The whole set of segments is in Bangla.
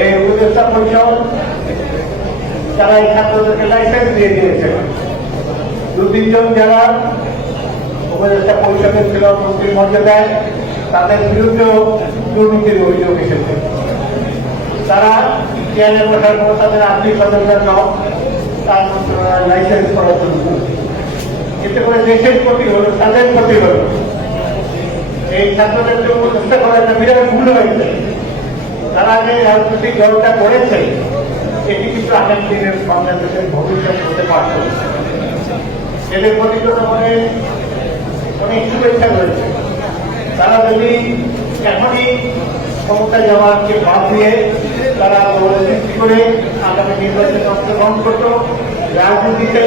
এই উপদেষ্টা পরিষদ তারা এই ছাত্রদেরকে লাইসেন্স দিয়ে দিয়েছে। 2-3 জন যারা উপদেষ্টা পরিষদের ছিল মন্ত্রীর মর্যাদায়, তাদের বিরুদ্ধেও দুর্নীতির অভিযোগ এসেছে। তারা চেয়ারে বসার পর তাদের আর্থিক সদস্যের নাম তার লাইসেন্স করার জন্য, এতে করে দেশের ক্ষতি হলো, তাদের ক্ষতি হলো। এই ছাত্রদের জন্য চেষ্টা করা একটা বিরাট ভুল হয়েছে। তারা যে রাজনৈতিক দলটা করেছে এটি কিন্তু আগামী দিনের বাংলাদেশের ভবিষ্যৎ হতে পারত। এদের প্রতি জনগণের অনেক শুভেচ্ছা রয়েছে। তারা যদি এখনই ক্ষমতা যাওয়াকে বাদ দিয়ে তারা সৃষ্টি করে আগামী নির্বাচনে অংশগ্রহণ করত, রাজনীতিতে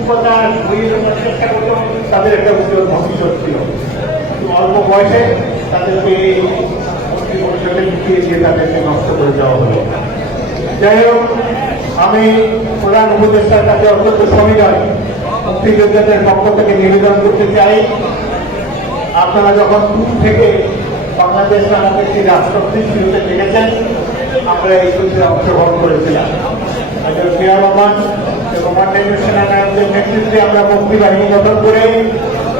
উপকার বইয়ে দেওয়ার চেষ্টা করত, তাদের একটা উজ্জ্বল ভবিষ্যৎ ছিল। অল্প বয়সে তাদেরকে মন্ত্রী পরিষদে ঢুকিয়ে দিয়ে তাদেরকে নষ্ট করে দেওয়া হলো। যাই হোক, আমি প্রধান উপদেষ্টার কাছে অত্যন্ত সবিনয় মুক্তিযোদ্ধাদের পক্ষ থেকে নিবেদন করতে চাই, আপনারা যখন দূর থেকে বাংলাদেশ নামক একটি রাষ্ট্র সৃষ্টি হতে দেখেছেন, আমরা এই যুদ্ধে অংশগ্রহণ করেছিলাম। জিয়া রহমান এবং মাননীয় সেনানায়কদের নেতৃত্বে আমরা মুক্তিবাহিনী গঠন করে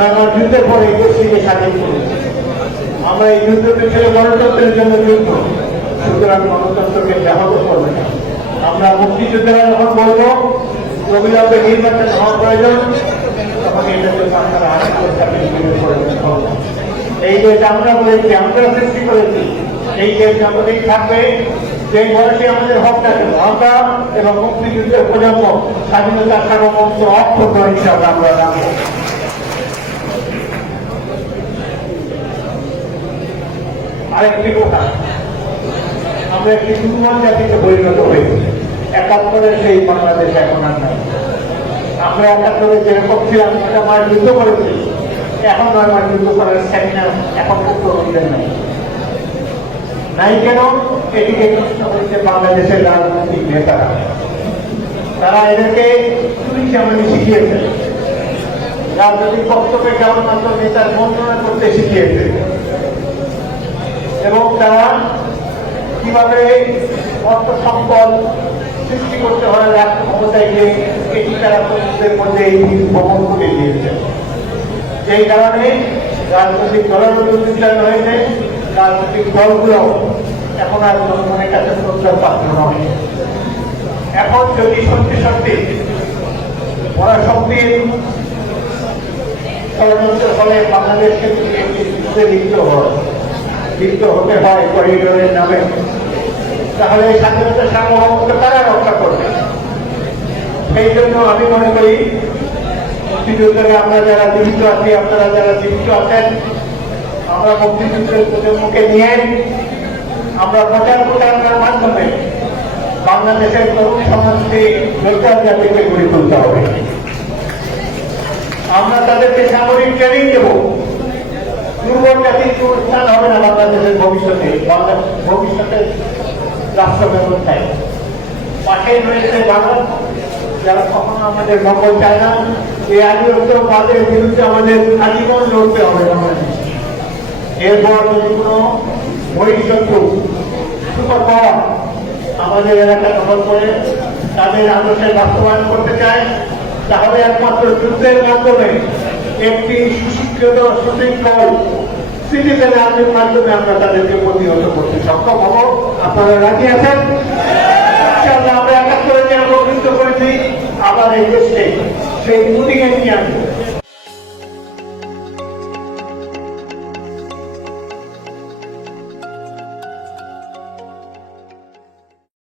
আমার যুদ্ধের পরে এই দেশটিকে স্বাধীন করেছি। আমরা এই যুদ্ধকে ছিল গণতন্ত্রের জন্য যুদ্ধ, সুতরাং গণতন্ত্রকে ব্যাহত করবে না। আমরা মুক্তিযোদ্ধারা যখন বলবো অবিলম্বে নির্বাচন হওয়া প্রয়োজন, তখন এটার জন্য আপনারা এই দেশ আমরা বলেছি, আমরা সৃষ্টি করেছি, এই দেশ যতদিন থাকবে যে বয়সে আমাদের হক থাকে আমরা এবং মুক্তিযুদ্ধের প্রজন্ম স্বাধীনতার সার্বভৌমত্ব অক্ষুণ্ণ হিসাবে আমরা রাখবো। আরেকটি কথা, আমরা একটি দুর্বল জাতিতে পরিণত হয়েছি। 71-এর সেই বাংলাদেশ এখন আর নাই। আমরা 71-এ যেরকম ছিলাম সেটা মার যুদ্ধ করেছি, এখন 9 মাস যুদ্ধ করার সেমিনার এখন তরুণদের নাই। নাই কেন? এটিকে প্রশ্ন করেছে বাংলাদেশের রাজনৈতিক নেতারা। তারা এদেরকে চুরি চামানি শিখিয়েছে, রাজনৈতিক বক্তব্যে কেবলমাত্র নেতার বর্ণনা করতে শিখিয়েছে এবং তারা কিভাবে অর্থ সম্পদ সৃষ্টি করতে হয় রাষ্ট্র ক্ষমতায় গিয়ে এটি তারা তরুণদের মধ্যে এই বহন করে দিয়েছে। এই কারণে রাজনৈতিক দলের উচ্চারণ হয়েছে, রাজনৈতিক দলগুলো এখন আর জনগণের কাছে শ্রদ্ধার পাত্র নয়। এখন যদি সত্যি সত্যি ওরা শক্তির ষড়যন্ত্রের ফলে বাংলাদেশকে লিপ্ত হতে হয় করিডোরের নামে, তাহলে স্বাধীনতার সার্বভৌমত্ব তারা রক্ষা করবে। সেই জন্য আমি মনে করি মুক্তিযুদ্ধে আমরা যারা জীবিত আছি, আপনারা যারা জীবিত আছেন, আমরা মুক্তিযুদ্ধের প্রজন্মকে নিয়ে আমরা প্রচার প্রচারণার মাধ্যমে বাংলাদেশের তরুণ সমাজকে বেকার জাতিকে গড়ে তুলতে হবে। আমরা তাদেরকে সামরিক ট্রেনিং দেব। দুর্বল জাতির স্থান হবে না বাংলাদেশের ভবিষ্যতে, ভবিষ্যতের রাষ্ট্র ব্যবস্থায়। পাশেই রয়েছে ভারত, যারা কখনো আমাদের মঙ্গল চায় না। এই আধিপত্যবাদের বিরুদ্ধে আমাদের আজীবন লড়তে হবে বাংলাদেশ। এরপর যদি কোনো বহিঃশত্রু সুপার পাওয়ার আমাদের এলাকা দখল করে তাদের আদর্শের বাস্তবায়ন করতে চায়, তাহলে একমাত্র যুদ্ধের মাধ্যমে একটি সুশিক্ষিত সুশৃঙ্খল সিটিজেন আর্মির মাধ্যমে আমরা তাদেরকে প্রতিহত করতে সক্ষম হব। আপনারা রাজি আছেন? আমরা 71-এ যে আমরা অভিযুক্ত করেছি, আবার এই দেশকে সেই মুটিকে নিয়ে আসবো।